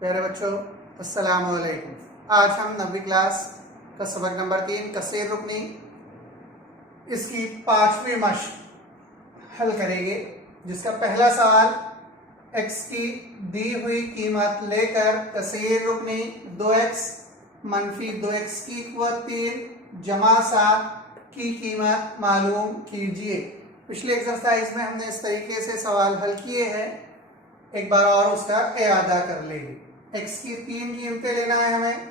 प्यारे बच्चों, अस्सलाम वालेकुम। आज हम 9वीं क्लास का सबक नंबर 3 कसीर रुकनी इसकी 5वीं मश्क हल करेंगे, जिसका पहला सवाल x की दी हुई कीमत लेकर कसीर रुकनी 2x मनफी 2x की कुव्वत 3 जमा 7 की कीमत मालूम कीजिए। पिछले एक्सरसाइज में हमने इस तरीके से सवाल हल किए हैं, एक बार और उसका इआदा कर लेंगे। x की 3 कीमतें लेना है हमें।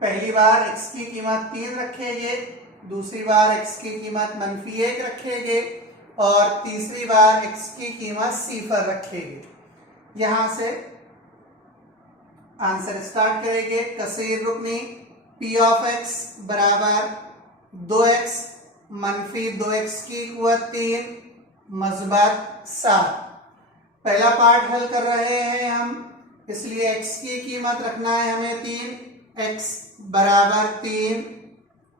पहली बार x की कीमत 3 रखेंगे, दूसरी बार x की कीमत मनफी 1 रखेंगे और तीसरी बार x की कीमत 0 रखेंगे। यहां से आंसर स्टार्ट करेंगे। कसीर रुकनी p ऑफ x बराबर 2x मनफी 2x की कुव्वत 3 मस्बत 7। पहला पार्ट हल कर रहे हैं हम, इसलिए x की कीमत रखना है हमें 3। x बराबर 3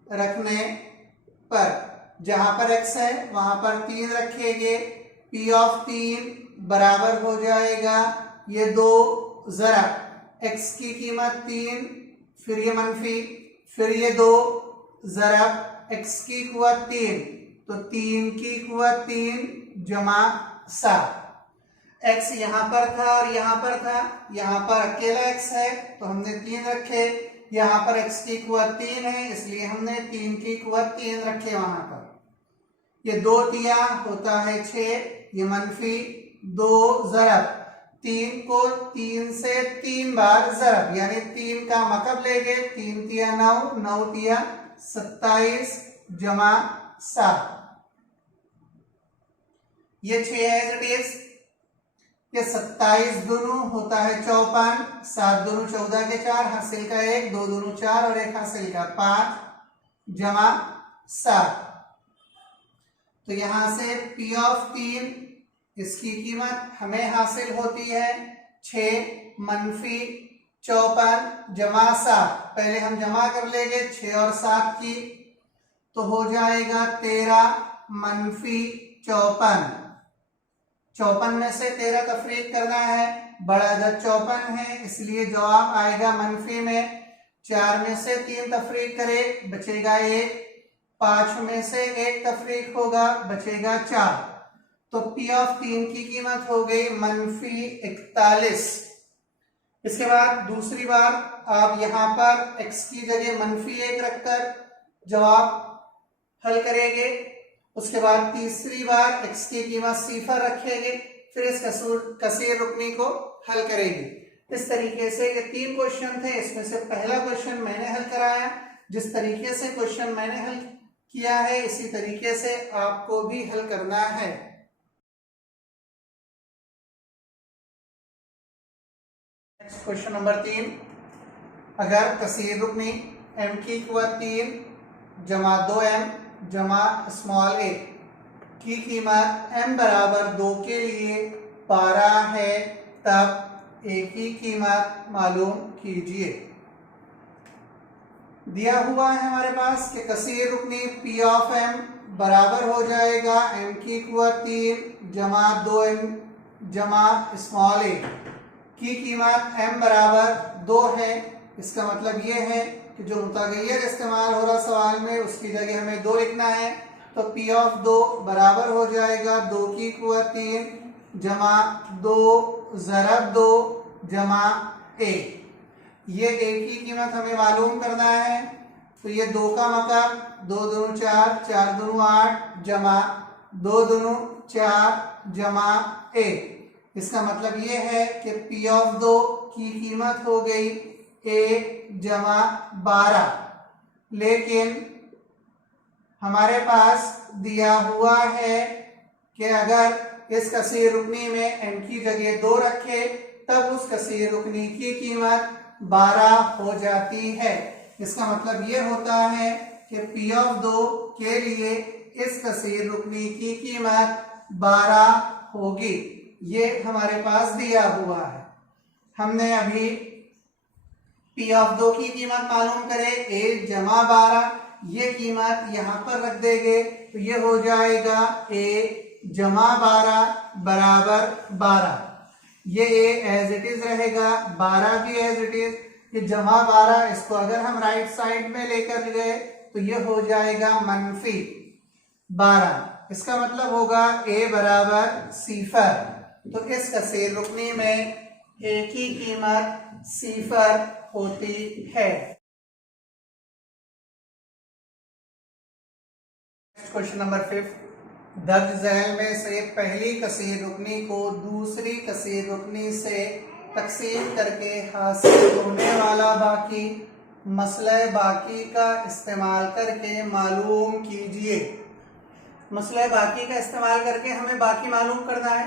रखने पर जहां पर x है वहां पर 3 रखेंगे। p ऑफ 3 बराबर हो जाएगा ये 2 जरा x की कीमत 3 फिर ये मनफी फिर ये 2 जरा x की कुव्वत 3, तो 3 की कुव्वत 3 जमा 7। x यहाँ पर था और यहाँ पर था, यहाँ पर अकेला x है तो हमने 3 रखे। यहाँ पर x की कुव्वत 3 है इसलिए हमने 3 की कुव्वत 3 रखे वहां पर। ये 2 तिया होता है 6, ये मनफी 2 जरब 3 को 3 से 3 बार जरब यानी 3 का मकब लेंगे। 3 तिया 9, 9 तिया 27 जमा 7। ये 6 एज इट इज। ये 27 दूनू होता है 54, 7 दूनू 14 के 4, हासिल का 1, 2 दूनू 4 और 1 हासिल का 5 जमा 7। तो यहां से p ऑफ 3 इसकी कीमत हमें हासिल होती है 6 मनफी 54 जमा 7। पहले हम जमा कर लेंगे 6 और 7 की, तो हो जाएगा 13 मनफी 54। 54 में से 13 तफरीक करना है, बड़ा अदद 54 है इसलिए जवाब आएगा मनफी में। 4 में से 3 तफरीक करे बचेगा 1, 5 में से 1 तफरीक होगा बचेगा 4। तो p ऑफ 3 की कीमत हो गई मनफी 41। इसके बाद दूसरी बार आप यहां पर x की जगह मनफी 1 रखकर जवाब हल करेंगे। उसके बाद तीसरी बार x की कीमत 0 रखेंगे, फिर इस कसीर रुकनी को हल करेंगे। इस तरीके से ये 3 क्वेश्चन थे, इसमें से पहला क्वेश्चन मैंने हल कराया। जिस तरीके से क्वेश्चन मैंने हल किया है इसी तरीके से आपको भी हल करना है। नेक्स्ट क्वेश्चन नंबर 3, अगर कसीर रुकनी m की कुव्वत 3 जमा 2m जमा स्मॉल a की कीमत m बराबर 2 के लिए 12 है, तब a की कीमत मालूम कीजिए। दिया हुआ है हमारे पास कि कसीर रुकनी p ऑफ m बराबर हो जाएगा m की कुव्वत 3 जमा 2m जमा स्मॉल a की कीमत m बराबर 2 है। इसका मतलब ये है कि जो मुतगय्यर इस्तेमाल हो रहा सवाल में उसकी जगह हमें 2 लिखना है। तो p ऑफ 2 बराबर हो जाएगा 2 की कुव्वत 3 जमा 2 ज़रब 2 जमा a। ये a की कीमत हमें मालूम करना है, तो ये 2 का मकब 2 दूनू 4, 4 दूनू 8 जमा 2 दूनू 4 जमा a। इसका मतलब ये है कि p ऑफ 2 की कीमत हो गई a जमा 12, लेकिन हमारे पास दिया हुआ है कि अगर इस कसीर रुकनी में m की जगह 2 रखे तब उस कसीर रुकनी की कीमत 12 हो जाती है। इसका मतलब ये होता है कि p ऑफ 2 के लिए इस कसीर रुकनी की कीमत 12 होगी। ये हमारे पास दिया हुआ है। हमने अभी p ऑफ 2 की कीमत मालूम करें a जमा 12, ये कीमत यहाँ पर रख देंगे तो ये हो जाएगा a जमा 12 बराबर 12। ये ए एज इट इज रहेगा, 12 भी एज इट इज। ये जमा 12, इसको अगर हम राइट साइड में लेकर गए तो ये हो जाएगा -12। इसका मतलब होगा ए बराबर सिफर। तो इस कसीर रुकनी में ए की कीमत सिफर होती है। क्वेश्चन नंबर 5, दर्ज झैल में से पहली कसीर रुकनी को दूसरी कसीर रुकनी से तकसीम करके हासिल होने वाला बाकी मसले बाकी का इस्तेमाल करके मालूम कीजिए। मसले बाकी का इस्तेमाल करके हमें बाकी मालूम करना है।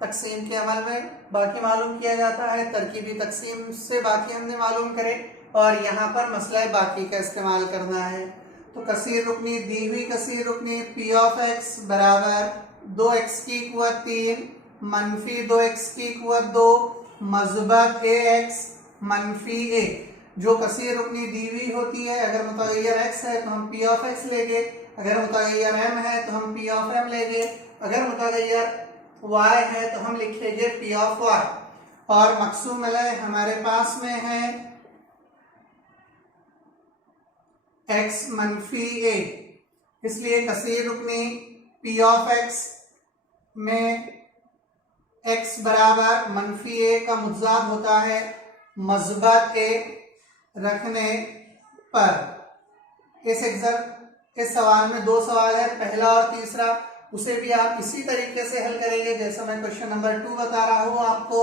तकसीम के अमल में बाकी मालूम किया जाता है, तरकीबी तकसीम से बाकी हमने मालूम करे और यहाँ पर मसले बाकी का इस्तेमाल करना है। तो कसीर रुकनी, दी हुई कसीर रुकनी पी ऑफ एक्स बराबर 2x की कुव्वत 3 मनफी 2x की कुव्वत 2 मज़बत ax मनफी a। जो कसीर रुकनी दी हुई होती है, अगर मुतगय्यर x है तो हम p ऑफ x लेंगे, अगर मुतगय्यर m है तो हम p ऑफ m लेंगे, अगर मुतगय्यर y है तो हम लिखेंगे p ऑफ y। और मकसूम अलैह हमारे पास में है x मनफी a, इसलिए कसीर रुकनी p ऑफ x में x बराबर मनफी a का मुजाद होता है मज़बत a रखने पर। इस सवाल में 2 सवाल है, पहला और तीसरा, उसे भी आप इसी तरीके से हल करेंगे जैसा मैं क्वेश्चन नंबर 2 बता रहा हूं आपको।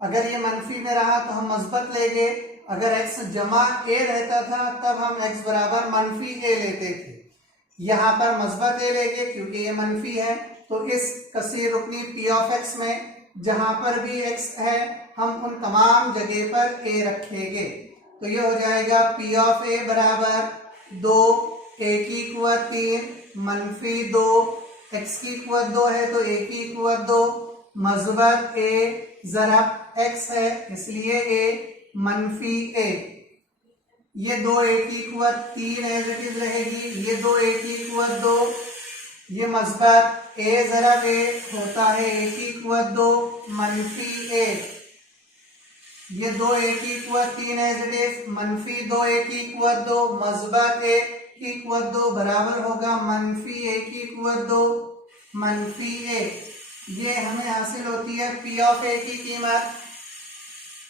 अगर ये मनफी में रहा तो हम मज़बत लेंगे, अगर x जमा a रहता था तब हम x बराबर मनफी a लेते थे। यहाँ पर मज़बत a लेंगे क्योंकि ये मनफी है। तो इस कसीर रुकनी p ऑफ x में जहां पर भी x है हम उन तमाम जगह पर a रखेंगे। तो ये हो जाएगा p ऑफ a बराबर 2 a की कुव्वत 3 मनफी 2 x की कुव्वत 2 है तो a की कुव्वत 2 मज़बत a ज़रब x है इसलिए a मनफी a। ये 2a की कुव्वत 3 एज इट इज रहेगी, ये 2a की कुव्वत 2, ये मज़बत a ज़रब a होता है a की कुव्वत 2 मनफी a। ये 2a की कुव्वत 3 एज इट इज, मनफी 2a की कुव्वत 2 मज़बत a की कुव्वत 2 बराबर होगा मनफी a की कुव्वत 2 मनफी a। ये हमें हासिल होती है p ऑफ a की कीमत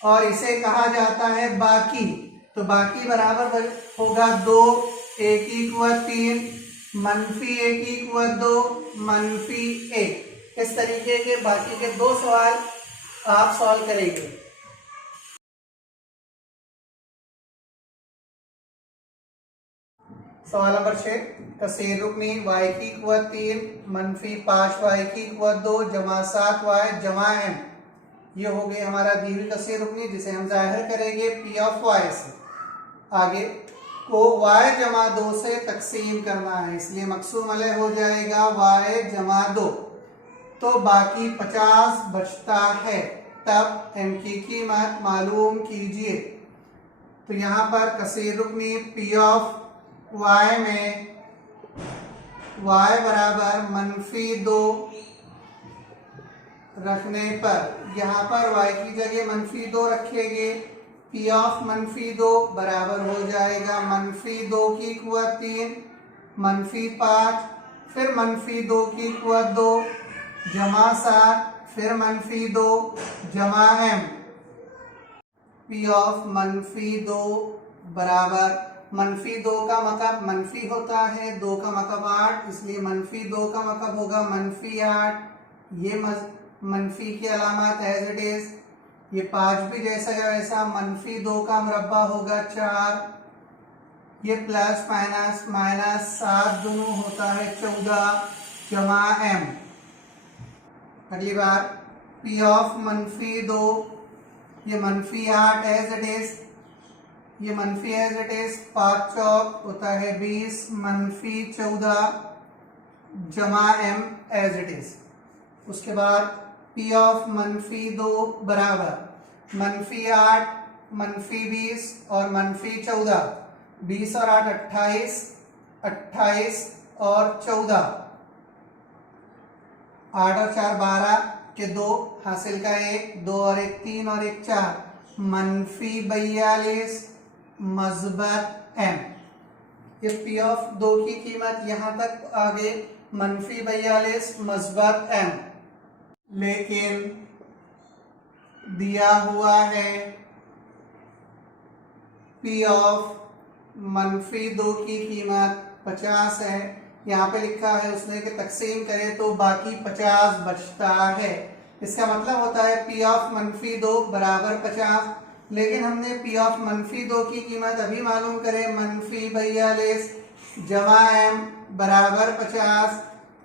और इसे कहा जाता है बाकी। तो बाकी बराबर होगा 2a की कुव्वत 3 मनफी a की कुव्वत 2 मनफी a। इस तरीके के बाकी के 2 सवाल आप सॉल्व करेंगे। सवाल नंबर 6, कसीर रुकनी y की कुव्वत 3 मनफी 5 y की कुव्वत 2 जमा 7 y जमा m। ये हो गई हमारा दी हुई कसीर रुकनी जिसे हम जाहिर करेंगे p ऑफ y से। आगे को y जमा 2 से तकसीम करना है, इसलिए मकसूम अलैह हो जाएगा y जमा 2। तो बाकी 50 बचता है, तब m की कीमत मालूम कीजिए। तो यहाँ पर कसीर रुकनी p ऑफ y में y बराबर मनफी 2 रखने पर यहाँ पर y की जगह मनफी 2 रखेंगे, p ऑफ मनफी 2 बराबर हो जाएगा मनफी 2 की कुव्वत 3 मनफी 5 फिर मनफी 2 की कुव्वत 2 जमा 7 फिर मनफी 2 जमा m। p ऑफ मनफी 2 बराबर मनफी 2 का मतलब मनफी होता है, 2 का मतलब 8, इसलिए मनफी 2 का मतलब होगा मनफी 8। ये मनफी की अलामत एज इट इज, ये 5 भी जैसा है वैसा, मनफी 2 का मुरब्बा होगा 4, ये प्लस माइनस माइनस 7 दोनों होता है 14 जमा m। अगली बार p ऑफ मनफी 2, ये मनफी 8 एज इट इज, ये मनफी एज इट इज, 5 चौक होता है 20 मनफी 14 जमा m एज इट इज। उसके बाद p ऑफ मनफी 2 बराबर मनफी 8 मनफी 20 और मनफी 14, 20 और 8 28, 28 और 14, 8 और 4 12, के 2 हासिल का 1, 2 और 1 3 और 1 4, -42 मस्बत m। ये पी ऑफ 2 की कीमत यहां तक आ गई -42 मस्बत m, लेकिन दिया हुआ है पी ऑफ -2 की कीमत 50 है। यहाँ पे लिखा है उसने कि तकसीम करें तो बाकी 50 बचता है। इसका मतलब होता है पी ऑफ -2 बराबर 50, लेकिन हमने पी ऑफ -2 की कीमत अभी मालूम करें -42 जमा m बराबर 50।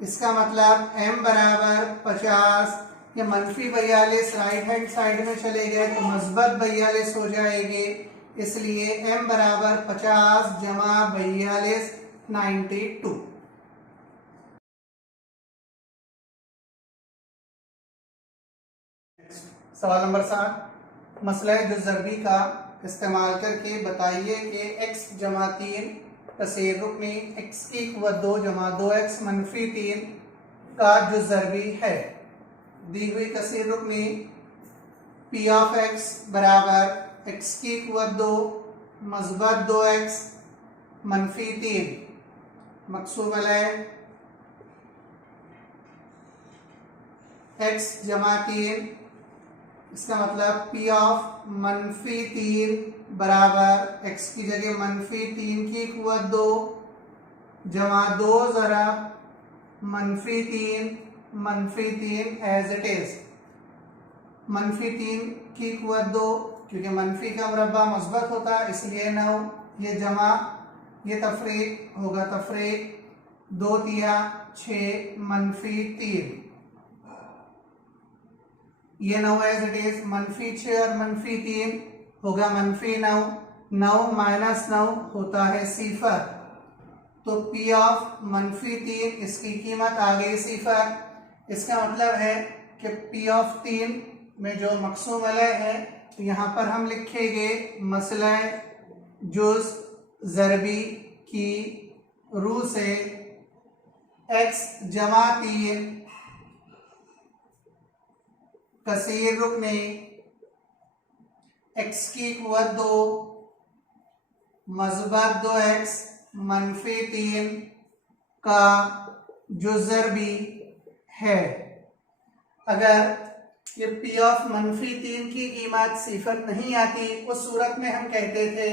इसका मतलब m बराबर 50, ये -42 राइट हैंड साइड में चले गए तो मस्बत 42 हो जाएंगे, इसलिए m बराबर 50 जमा 42 92। सवाल नंबर 7, मसला जुज़रबी का इस्तेमाल करके बताइए कि x जमा 3 कसीर रुकनी x की क़ुव्वत 2 जमा 2x मनफी 3 का जुज़रबी है। दी हुई कसीर रुकनी p ऑफ x बराबर x की क़ुव्वत 2 मस्बत 2x मनफी 3 मकसूब अलैह x जमा 3, इसका मतलब p ऑफ -3 बराबर x की जगह -3 की क़ुव्वत 2 जमा 2 ज़रब -3 एज इट इज। -3 की क़ुव्वत 2, क्योंकि मनफी का मुरब्बा मस्बत होता है इसलिए 9, ये जमा ये तफरीक होगा, तफरीक 2 तिया 6 -3, ये 9 एज इट इज। -6 और -3 होगा -9, 9 - 9 होता है 0, तो P ऑफ -3 इसकी कीमत आ गई 0। इसका मतलब है कि P ऑफ 3 में जो मकसूम अलैह है तो यहाँ पर हम लिखेंगे मसला जुज़ ज़रबी की रूह से x जमा 3 कसीर रुकने x की क़ुव्वत 2 मस्बत 2x मनफी 3 का जुज़रबी है। अगर ये P ऑफ -3 की कीमत 0 नहीं आती उस सूरत में हम कहते थे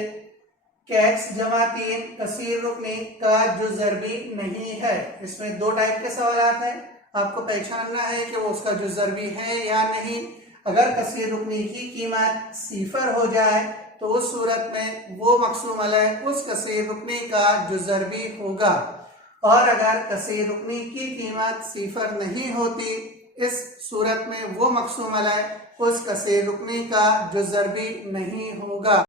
कि x जमा 3 कसीर रुकनी का जुज़रबी नहीं है। इसमें 2 टाइप के सवाल हैं, आपको पहचानना है कि वो उसका जुज़रबी है या नहीं। अगर कसीर रुकनी की कीमत 0 हो जाए तो उस सूरत में वो मकसूम अलैह उस कसीर रुकनी का जुज़रबी होगा, और अगर कसीर रुकनी की कीमत 0 नहीं होती इस सूरत में वो मकसूम अलैह उस कसीर रुकनी का जुज़रबी नहीं होगा।